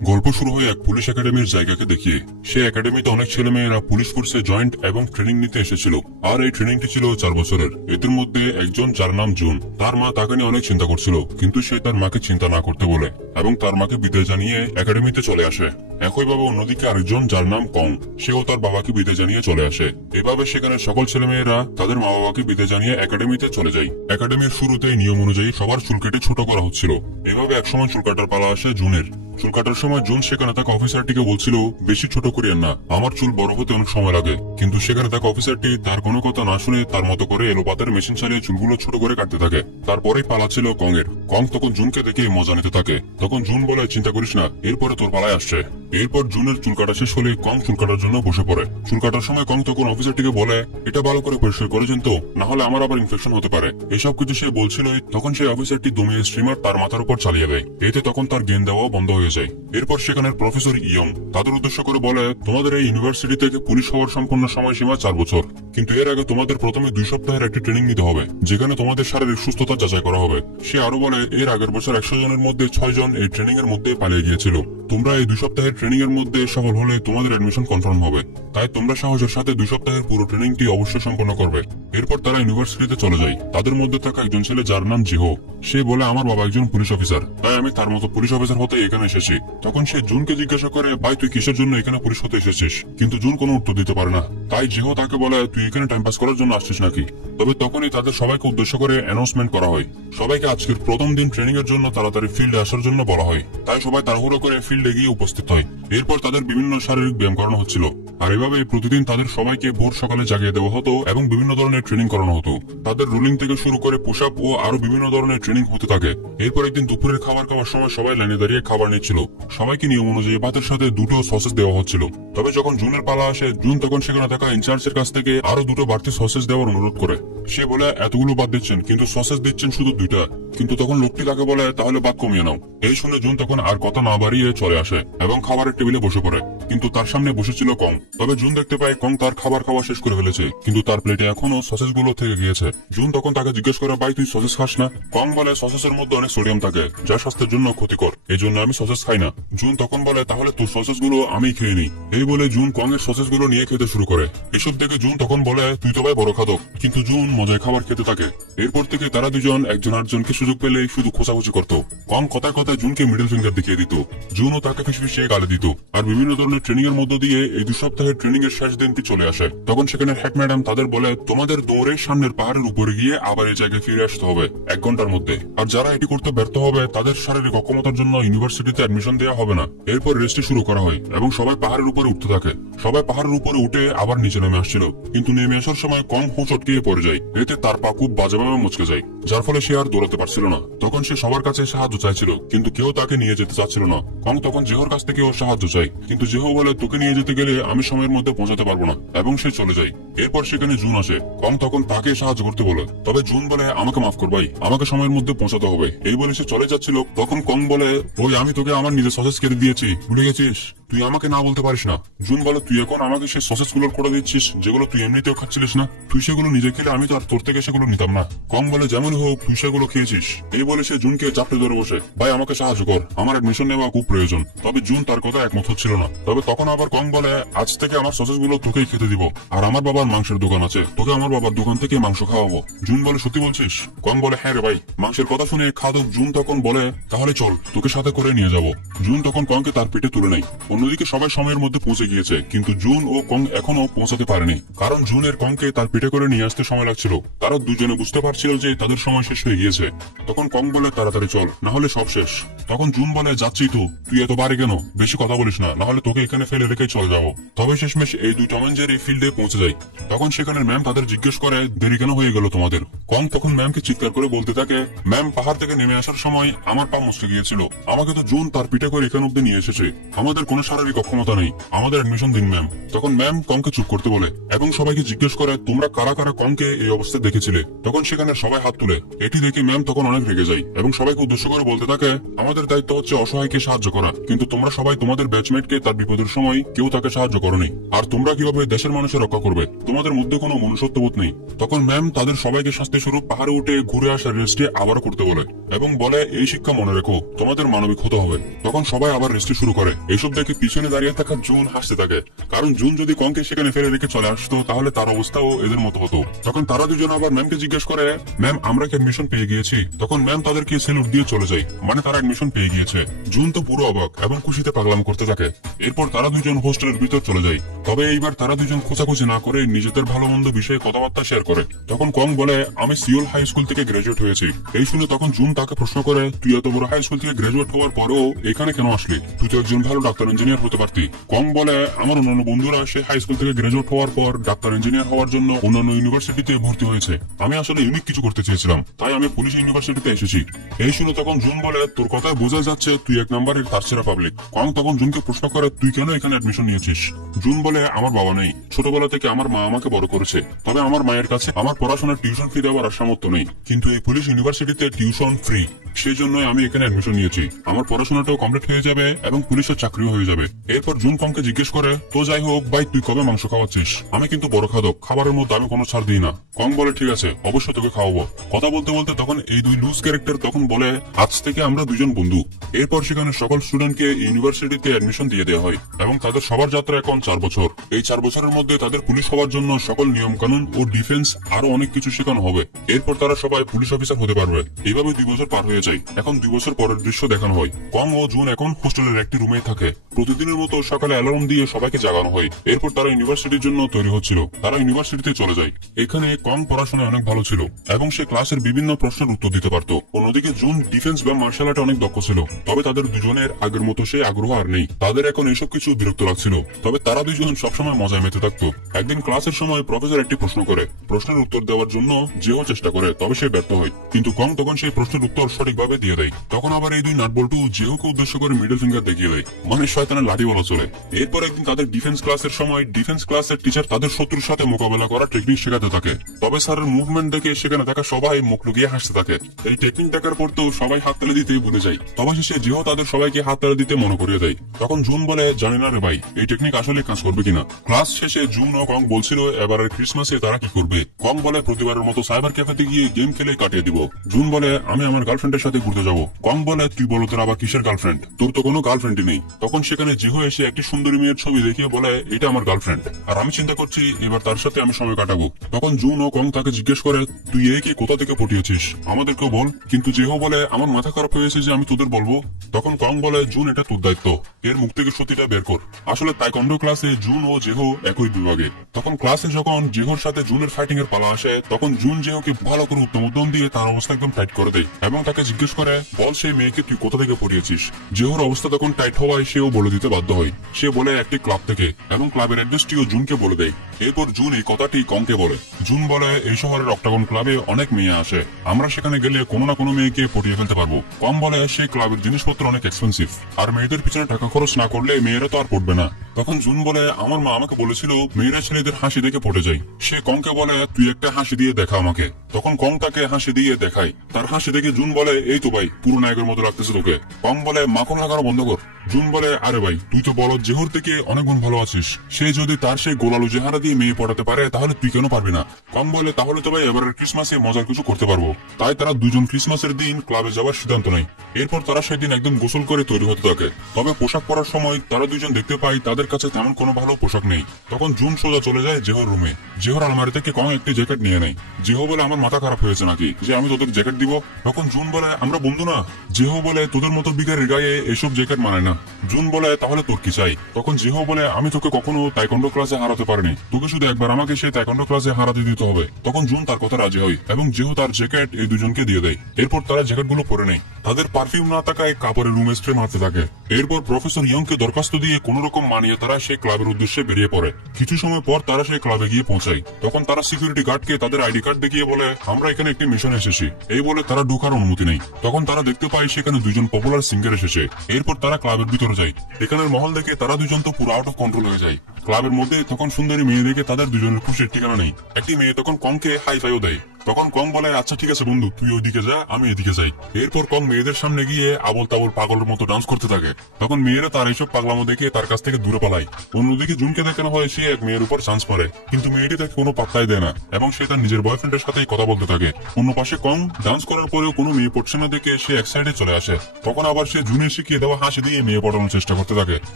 গল্প শুরু হয় এক পুলিশ একাডেমির জায়গাকে দেখিয়ে। সে একাডেমিতে অনেক ছেলেমেয়েরা পুলিশ ফোর্সে জয়েন্ট এবং ট্রেনিং নিতে এসেছিল। আর এই ট্রেনিংটি ছিল 4 বছরের। এদের মধ্যে একজন, যার নাম জুন, তার মা তাকে নিয়ে অনেক চিন্তা করছিল, কিন্তু সে তার মাকে চিন্তা না করতে বলে এবং তার মাকে বিদায় জানিয়ে একাডেমিতে চলে আসে। একইভাবে অন্যদিকে আরেকজন, যার নাম কং, সেও তার বাবাকে বিদায় জানিয়ে চলে আসে। এভাবে সেখানে সকল ছেলেমেয়েরা তাদের মা বাবাকে বিদায় জানিয়ে একাডেমিতে চলে যায়। একাডেমির শুরুতেই নিয়ম অনুযায়ী সবার চুল কেটে ছোট করা হচ্ছিল। এভাবে একসময় চুল কাটার পালা আসে জুনের। চুল কাটার সময় জুন সেখানে থাকা অফিসারটিকে বলছিল, বেশি ছোট করিয়েন না, আমার চুল বড় হতে অনেক সময় লাগে। কিন্তু সেখানে থাকা অফিসারটি তার কোনো কথা না শুনে তার মতো করে এলোপাতার মেশিন চালিয়ে চুলগুলো ছোট করে কাটতে থাকে। তারপরেই পালা ছিল কং এর। কং তখন জুনকে দেখে মজা নিতে থাকে। তখন জুন বলে, চিন্তা করিস না, এরপরে তোর পালায় আসছে। এরপর জুনের চুল কাটা শেষ হলে কং চুল কাটার জন্য বসে পড়ে। চুল কাটার সময় কং তখন অফিসারটিকে বলে, এটা ভালো করে পরিষ্কার করেছেন তো, না হলে আমার আবার ইনফেকশন হতে পারে। এসব কিছু সে বলছিল, তখন সেই অফিসারটি দমিয়ে স্ট্রিমার তার মাথার উপর চালিয়ে দেয়। এতে তখন তার জ্ঞান দেওয়া বন্ধ হয়ে যায়। এরপর সেখানের প্রফেসর ইয়ং তাদের উদ্দেশ্য করে বলে, তোমাদের এই ইউনিভার্সিটি থেকে পুলিশ হওয়ার সম্পূর্ণ সময়সীমা 4 বছর, কিন্তু এর আগে তোমাদের প্রথমে 2 সপ্তাহের একটি ট্রেনিং নিতে হবে, যেখানে তোমাদের শারীরিক সুস্থতা যাচাই করা হবে। সে আরো বলে, এর আগের বছর 100 জনের মধ্যে 6 জন এই ট্রেনিং এর মধ্যে পালিয়ে গিয়েছিল। তোমরা এই 2 সপ্তাহের ট্রেনিং এর মধ্যে সফল হলে তোমাদের অ্যাডমিশন কনফার্ম হবে। তাই তোমরা সাহসের সাথে 2 সপ্তাহের পুরো ট্রেনিংটি অবশ্যই সম্পন্ন করবে। এরপর তারা ইউনিভার্সিটিতে চলে যায়। তাদের মধ্যে থাকা একজন ছেলে, যার নাম জিহো, সে বলে, আমার বাবা একজন পুলিশ অফিসার, তাই আমি তার মতো পুলিশ অফিসার হতে এখানে এসেছি। তখন সে জুনকে জিজ্ঞাসা করে, ভাই তুই কিসের জন্য এখানে পুলিশ হতে এসেছিস? কিন্তু জুন কোনো উত্তর দিতে পারে না। তাই জিহো তাকে বলে, তুই এখানে টাইম পাস করার জন্য আসছিস নাকি? তবে তখনই তাদের সবাইকে উদ্দেশ্য করে অ্যানাউন্সমেন্ট করা হয়। সবাইকে আজকের প্রথম দিন ট্রেনিং এর জন্য তাড়াতাড়ি ফিল্ডে আসার জন্য বলা হয়। তাই সবাই তাড়াহুড়ো করে ফিল্ডে গিয়ে উপস্থিত হয়। এরপর তাদের বিভিন্ন শারীরিক ব্যায়াম করানো হচ্ছিল। আর এভাবে প্রতিদিন তাদের সবাইকে ভোর সকালে জাগিয়ে দেওয়া হতো এবং বিভিন্ন ধরনের ট্রেনিং করানো হতো। তাদের রুলিং থেকে শুরু করে পুশ আপ ও আরো বিভিন্ন ধরনের ট্রেনিং হতে থাকে। এরপর একদিন দুপুরের খাবার খাওয়ার সময় সবাই লাইনে দাঁড়িয়ে খাবার নিচ্ছিল। সবাইকে নিয়ম অনুযায়ী ভাতের সাথে 2টো সসেস দেওয়া হচ্ছিল। তবে যখন জুনের পালা আসে, জুন তখন সেখানে থাকা ইনচার্জের কাছ থেকে আরো 2টো বাড়তি সসেস দেওয়ার অনুরোধ করে। সে বলে, এতগুলো বাদ দিচ্ছেন, কিন্তু সসেস দিচ্ছেন শুধু 2টা। কিন্তু তখন লোকটি তাকে বলে, তাহলে বাদ কমিয়ে নাও। এই শুনে জুন তখন আর কথা না বাড়িয়ে চলে আসে এবং খাবারের টেবিলে বসে পড়ে। কিন্তু তার সামনে বসেছিল কং। তবে জুন দেখতে পায় কং তার খাবার খাওয়া শেষ করে ফেলেছে, কিন্তু তার প্লেটে এখনো সসেস গুলো থেকে গিয়েছে। জুন তখন তাকে জিজ্ঞেস করে, ভাই তুই সসেস খাস না? কং বলে, সসেসের মধ্যে অনেক সোডিয়াম থাকে, যা স্বাস্থ্যের জন্য ক্ষতিকর, এই জন্য আমি সসেস খাই না। জুন তখন বলে, তাহলে তোর সসেস গুলো আমি খেয়ে নিই। এই বলে জুন কং এর সসেস গুলো নিয়ে খেতে শুরু করে। এসব দেখে জুন তখন বলে, তুই তো ভাই বড় খাদক। কিন্তু জুন মজায় খাবার খেতে থাকে। এরপর থেকে তারা দুজন একজন আরেকজনকে সুযোগ পেলে শুধু খোঁচাখুচি করত। কং কথায় কথায় জুনকে মিডল ফিঙ্গার দেখিয়ে দিত। জুনও তাকে ফিসফিসিয়ে গালি দিত। আর বিভিন্ন ধরনের ট্রেনিং এর মধ্য দিয়ে এই 2 সপ্তাহের ট্রেনিং এর শেষ দিনটি চলে আসে। তখন সেখানে হেড ম্যাডাম তাদের বলে, তোমাদের দৌড়ে সামনের পাহাড়ের উপরে গিয়ে আবার এই জায়গায় ফিরে আসতে হবে 1 ঘন্টার মধ্যে। আর যারা এটি করতে ব্যর্থ হবে, তাদের শারীরিক অক্ষমতার জন্য ইউনিভার্সিটিতে অ্যাডমিশন দেওয়া হবে না। এরপর রেস্টে শুরু করা হয় এবং সবাই পাহাড়ের উপরে উঠতে থাকে। সবাই পাহাড়ের উপরে উঠে আবার নিচে নেমে আসছিল, কিন্তু নেমে আসার সময় কম হোঁচট খেয়ে পড়ে যায়। এতে তার পা খুব বাজেভাবে মুচকে যায়, যার ফলে সে আর দৌড়াতে পারছিল না। তখন সে সবার কাছে সাহায্য চাইছিল, কিন্তু কেউ তাকে নিয়ে যেতে চাচ্ছিল না। কং তখন জেহোর কাছ থেকে ওর সাহায্য চাই, কিন্তু জেহো বলে, তোকে নিয়ে যেতে গেলে আমি সময়ের মধ্যে পৌঁছাতে পারবো না, এবং সে চলে যায়। এরপর সেখানে জুন আসে। কং তখন তাকে সাহায্য করতে বলে, তবে জুন বলে, আমাকে মাফ কর ভাই, আমাকে সময়ের মধ্যে পৌঁছাতে হবে। এই বলে সে চলে যাচ্ছিল। তখন কং বলে, ওই আমি তোকে আমার নিজের সসেস কেটে দিয়েছি, ভুলে গেছিস? তুই আমাকে না বলতে পারিস না। জুন বলে, তুই এখন আমাকে সেই সসেস গুলোর করে দিচ্ছিস যেগুলো তুই এমনিতেও খাচ্ছিলিস না। তুই সেগুলো নিজে খেলে আমি তো আর তোর থেকে সেগুলো নিতাম না। কং বলে, যেমন হোক তুই সেগুলো খেয়েছিস। এই বলে সে জুনকে চাপড়ে ধরে বসে, ভাই আমাকে সাহায্য কর, আমার অ্যাডমিশন নেওয়া খুব প্রয়োজন। তবে জুন তার কথা একমত হচ্ছিল না। তবে তখন আবার কং বলে, আজ থেকে আমার সসেস গুলো তোকেই খেতে দিব, আর আমার বাবার মাংসের দোকান আছে, তোকে আমার বাবার দোকান থেকে মাংস খাওয়াবো। জুন বলে, সত্যি বলছিস? কং বলে, হ্যাঁ রে ভাই। মাংসের কথা শুনে খাদক জুন তখন বলে, তাহলে চল, তোকে সাথে করে নিয়ে যাব। জুন তখন কংকে তার পেটে তুলে নেয়। অন্যদিকে সবাই সময়ের মধ্যে পৌঁছে গিয়েছে, কিন্তু জুন ও কং এখনো পৌঁছাতে পারেনি, কারণ জুনের কংকে তার পেটে করে নিয়ে আসতে সময় লাগছিল। তারা দুজনে বুঝতে পারছিল যে তাদের সময় শেষ হয়ে গিয়েছে। তখন কং বলে, তাড়াতাড়ি চল, না হলে সব শেষ। তখন জুন বলে, যাচ্ছি তো, তুই এত বারে কেন? বেশি কথা বলিস না, না হলে তোকে এখানে ফেলে রেখে চলে যাবো। তবে শেষমেশ এই 2 টম এন্ড জেরি ফিল্ডে পৌঁছে যায়। তখন সেখানে ম্যাম তাদের জিজ্ঞেস করে, দেরি কেন হয়ে গেল তোমাদের? কং তখন ম্যামকে চিৎকার করে বলতে থাকে, ম্যাম পাহাড় থেকে নেমে আসার সময় আমার পা মুচকে গিয়েছিল, আমাকে তো জুন তার পিঠে করে এখান অব্দি নিয়ে এসেছে, আমাদের কোনো শারীরিক অক্ষমতা নেই, আমাদের অ্যাডমিশন দিন ম্যাম। তখন ম্যাম কংকে চুপ করতে বলে এবং সবাইকে জিজ্ঞেস করে তোমরা কারা কারা কংকে এই অবস্থায় দেখেছিলে। তখন সেখানে সবাই হাত তুলে। এটি দেখে ম্যাম তখন অনেক রেগে যায় এবং সবাইকে উদ্দেশ্য করে বলতে থাকে আমাদের দায়িত্ব হচ্ছে অসহায়কে সাহায্য করা, কিন্তু তোমরা সবাই তোমাদের ব্যাচমেটকে তার বিপদের সময় কেউ তাকে সাহায্য করনি, আর তোমরা কিভাবে দেশের মানুষের রক্ষা করবে? তোমাদের মধ্যে কোনো মনুষ্যত্ববোধ নেই। তখন ম্যাম তাদের সবাইকে শাস্তি স্বরূপ পাহাড়ে উঠে ঘুরে আসার রেস্টে আবার করতে বলে এবং বলে এই শিক্ষা মনে রেখো, তোমাদের মানবিক হতে হবে। তখন সবাই আবার রেস্টে শুরু করে। এইসব দেখে পিছনে দাঁড়িয়ে থাকা জুন হাসতে থাকে, কারণ জুন যদি কংকে সেখানে ফেলে রেখে চলে আসতো তাহলে তার অবস্থাও এদের মতো হতো। তখন তারা দুজন আবার ম্যামকে জিজ্ঞেস করে ম্যাম আমরা কি অ্যাডমিশন পেয়ে গিয়েছি? তখন ম্যাম তাদেরকে সেলুট দিয়ে চলে যায়, মানে তারা অ্যাডমিশন পেয়ে গিয়েছে। জুন তো পুরো অবাক এবং খুশিতে পাগলাম করতে থাকে। এরপর তারা দুজন হোস্টেলের ভিতর চলে যায়। তবে এইবার তারা দুজন খোঁচাখুচি না করে নিজেদের ভালো মন্দ বিষয়ে কথাবার্তা শেয়ার করে। তখন কং বলে আমি সিওল হাই স্কুল থেকে গ্রাজুয়েট হয়েছি। এই শুনে তখন জুন তাকে প্রশ্ন করে তুই এত বড় হাই স্কুল থেকে গ্রাজুয়েট হওয়ার পরেও এখানে কেন আসলি? তুই তো একজন ভালো ডাক্তার ইঞ্জিনিয়ার হতে পারতি। কং বলে আমার অন্যান্য বন্ধুরা সে হাই স্কুল থেকে গ্রাজুয়েট হওয়ার পর ডাক্তার ইঞ্জিনিয়ার হওয়ার জন্য অন্যান্য ইউনিভার্সিটিতে ভর্তি হয়েছে। আমি আসলে ইউনিক কিছু করতে চেয়েছিলাম, তাই আমি পুলিশ ইউনিভার্সিটিতে এসেছি। এই শুনে তখন জুন বলে তোর কথায় বোঝা যাচ্ছে তুই এক নম্বরের তারছেরা পাবলিক। কং তখন জুনকে প্রশ্ন করে তুই কেন এখানে অ্যাডমিশন নিয়েছিস? জুন বলে আমার বাবা নেই, ছোটবেলা থেকে আমার মা আমাকে বড় করেছে, তবে আমার মায়ের কাছে আমার পড়াশোনার টিউশন ফি দেওয়ার সামর্থ্য নেই, কিন্তু এই পুলিশ ইউনিভার্সিটিতে টিউশন ফ্রি, সেই জন্যই আমি এখানে অ্যাডমিশন নিয়েছি। আমার পড়াশোনাটাও কমপ্লিট হয়ে যাবে এবং পুলিশের চাকরিও হয়ে যাবে। এরপর জুন কংকে জিজ্ঞেস করে তো যাই হোক ভাই তুই কবে মাংস খাওয়াচ্ছিস? আমি কিন্তু বড় খাদক, খাবারের মধ্যে আমি কোনো ছাড় দিই না। কং বলে ঠিক আছে অবশ্যই তোকে খাওয়াবো। কথা বলতে বলতে তখন এই দুই লুজ ক্যারেক্টার তখন বলে আজ থেকে আমরা দুজন বন্ধু। এরপর সেখানে সকল স্টুডেন্টকে ইউনিভার্সিটিতে অ্যাডমিশন দিয়ে দেওয়া হয় এবং তাদের সবার যাত্রা এখন 4 বছর। এই 4 বছরের মধ্যে তাদের পুলিশ হওয়ার জন্য সকল নিয়ম কানুন ও ডিফেন্স আরো অনেক কিছু শেখানো হবে। এরপর তারা সবাই পুলিশ অফিসার হতে পারবে। এইভাবে 2 বছর পার হয়ে যায়। এখন 2 বছর পরের দৃশ্য দেখানো হয়। কং ও জুন এখন হোস্টেলের একটি রুমে থাকে। প্রতিদিনের মতো সকালে অ্যালার্ম দিয়ে সবাইকে জাগানো হয়। এরপর তারা ইউনিভার্সিটির জন্য তৈরি হচ্ছিল। তারা ইউনিভার্সিটিতে চলে যায়। এখানে কং পড়াশোনায় অনেক ভালো ছিল এবং সে ক্লাসের বিভিন্ন প্রশ্নের উত্তর দিতে পারত। অন্যদিকে জুন ডিফেন্স বা মার্শাল আর্টে অনেক দক্ষ ছিল, তবে তাদের দুজনের আগের মতো সে আগ্রহ আর নেই। তাদের এখন এসব কিছু বিরক্ত লাগছিল, তবে তারা দুজন সবসময় মজায় মেতে থাকতো। একদিন ক্লাসের সময় প্রফেসর একটি প্রশ্ন করে, প্রশ্নের উত্তর দেওয়ার জন্য যেও চেষ্টা করে, তবে সে ব্যর্থ হয়, কিন্তু কং তখন সেই প্রশ্নের উত্তর সঠিকভাবে দিয়ে দেয়। তখন আবার এই দুই নাটবল্টু যেওকে উদ্দেশ্য করে মিডল ফিঙ্গার দেখিয়ে দেয়, মানে শয়তানের লাঠি বলা চলে। এরপর একদিন তাদের ডিফেন্স ক্লাসের সময় ডিফেন্স ক্লাসের টিচার তাদের শত্রুর সাথে মোকাবেলা করা টেকনিক শেখাতে থাকে। তবে স্যারের মুভমেন্ট দেখে সেখানে থাকা সবাই মুখ লুকিয়ে হাসতে থাকে। এই টেকনিক দেখার পর তো সবাই হাত তালি দিতেই ভুলে যায়। তবে শেষে যেও তাদের সবাইকে হাত তালি দিতে মনে করিয়ে দেয়। তখন জুন বলে জানি না রে ভাই এই টেকনিক আসলে কাজ করবে কিনা। ক্লাস শেষে জুন ও কং বলছিল এবারের ক্রিসমাসে তারা কি করবে। কং বলে প্রতিবারের মতো সাইবার ক্যাফেতে গিয়ে গেম খেলে কাটিয়ে দিব। জুন বলে আমি আমার গার্লফ্রেন্ডের সাথে ঘুরতে যাবো। কং বলে তুই বলো তোর আবার কিসের গার্লফ্রেন্ড? তোর তো কোনো গার্লফ্রেন্ডই নেই। তখন সেখানে জিহো এসে একটি সুন্দরী মেয়ের ছবি দেখিয়ে বলে এটা আমার গার্লফ্রেন্ড, আর আমি চিন্তা করছি এবার তার সাথে আমি সময় কাটাবো। তখন জুন ও কং তাকে জিজ্ঞেস করে তুই একে কোথা থেকে পটিয়েছিস, আমাদেরকেও বল। কিন্তু জিহো বলে আমার মাথা খারাপ হয়েছে যে আমি তোদের বলবো। তখন কং বলে জুন এটা তোর দায়িত্ব, এর মুখ থেকে সত্যিটা বের কর। আসলে তাইকোন্ডো ক্লাসে জুন ও জেহো একই বিভাগে। তখন ক্লাসে যখন জেহোর সাথে জুনের ফাইটিং এর পালা আসে তখন জুন জেহোকে ভালো করে উত্তম দিয়ে তার অবস্থা একদম টাইট করে দেয় এবং তাকে জিজ্ঞেস করে বল সেই মেয়েকে তুই কোথা থেকে পটিয়েছিস। জেহোর অবস্থা তখন টাইট হওয়ায় সেও বলে দিতে বাধ্য হয়। সে বলে একটি ক্লাব থেকে এবং ক্লাবের অ্যাড্রেসটিও জুনকে বলে দেয়। এরপর জুন এই কথাটি কংকে বলে। জুন বলে এই শহরের অক্টাগন ক্লাবে অনেক মেয়ে আসে, আমরা সেখানে গেলে কোনো না কোনো মেয়েকে পটিয়ে ফেলতে পারবো। কং বলে সেই ক্লাবের জিনিসপত্র অনেক এক্সপেন্সিভ, আর মেয়েদের পিছনে টাকা খরচ না করলে মেয়েরা তো আর পড়বে না। তখন জুন বলে আমার মা আমাকে বলেছিল মেয়েরা ছেলেদের হাসি দেখে পটে যায়। সে কংকে বলে তুই একটা হাসি দিয়ে দেখা আমাকে। তখন কং তাকে হাসি দিয়ে দেখায়। তার হাসি দেখে জুন বলে এই তো ভাই পুরো নায়কের মতো লাগতেছে তোকে। কং বলে মাখন লাগানো বন্ধ কর। জুন বলে আরে ভাই তুই তো বলো জেহর থেকে অনেক গুণ ভালো আছিস, সে যদি তার সেই গোলালু চেহারা দিয়ে মেয়ে পড়াতে পারে তাহলে তুই কেন পারবি না। কং বলে তাহলে তো ভাই এবারের ক্রিসমাসে মজার কিছু করতে পারবো। তাই তারা দুজন ক্রিসমাসের দিন ক্লাবে যাওয়ার সিদ্ধান্ত নেয়। এরপর তারা সেদিন একদম গোসল করে তৈরি হতে থাকে। তবে পোশাক পরার সময় তারা দুজন দেখতে পায় তাদের কাছে তেমন কোনো ভালো পোশাক নেই। তখন জুন সোজা চলে যায় জেহর রুমে। জেহর আলমারি থেকে কং একটি জ্যাকেট নিয়ে নেয়। জেহো বলে আমার মাথা খারাপ হয়েছে নাকি যে আমি তোদের জ্যাকেট দিব। তখন জুন বলে আমরা বন্ধু না। জেহো বলে তোদের মতো বিকারের গায়ে এসব জ্যাকেট মানায় না। জুন বলে তাহলে তোর কি চাই। তখন জেহো বলে আমি তোকে কখনো তাইকোন্ডো ক্লাসে হারাতে পারিনি, তুই তোকে শুধু একবার আমাকে সেই তাইকোয়ান্ডো ক্লাসে হারাতে দিতে হবে। তখন জুন তার কথা রাজি হয় এবং যেহেতু তার জ্যাকেট এই দুজনকে দিয়ে দেয়। এরপর তারা জ্যাকেটগুলো পরে নেয়। তাদের পারফিউম না থাকায় কাপড়ের রুম স্প্রে মারতে থাকে। এরপর প্রফেসর ইয়ংকে দরখাস্ত দিয়ে কোন রকম মানিয়ে তারা সেই ক্লাবের উদ্দেশ্যে বেরিয়ে পড়ে। কিছু সময় পর তারা সেই ক্লাবে গিয়ে পৌঁছায়। তখন তারা সিকিউরিটি গার্ডকে তাদের আইডি কার্ড দেখিয়ে বলে, আমরা এখানে একটি মিশন এসেছি। এই বলে তারা ঢোকার অনুমতি নেই। তখন তারা দেখতে পায় সেখানে দুজন পপুলার সিঙ্গার এসেছে। এরপর তারা ক্লাবের ভিতরে যায়। এখানের মহল দেখে তারা দুজন তো পুরো আউট অফ কন্ট্রোল হয়ে যায়। ক্লাবের মধ্যে তখন সুন্দরী মেয়ে দেখে তাদের দুজনের খুশির ঠিকানা নেই। একটি মেয়ে তখন কংকে হাই ফাইও দেয়। তখন কং বলে, আচ্ছা ঠিক আছে বন্ধু, তুই ওইদিকে যা, আমি এদিকে যাই। এরপর কং মেয়েদের সামনে গিয়ে আবল তাবল পাগলের মতো ডান্স করতে থাকে। তখন মেয়েরা তার এইসব পাগলামো দেখে তার কাছ থেকে দূরে পালায়। অন্যদিকে জুনকে দেখানো হয় সে এক মেয়ের উপর চান্স পারে, কিন্তু মেয়েটি তাকে কোনো পাত্তাই দেয় না এবং সে তার নিজের বয়ফ্রেন্ডের সাথেই কথা বলতে থাকে। অন্য পাশে কং ডান্স করার পরেও কোনো মেয়ে পড়ছে না দেখে সে এক সাইডে চলে আসে। তখন আবার সে জুনের শিখিয়ে দেওয়া হাসি দিয়ে মেয়ে পড়ানোর চেষ্টা করতে থাকে,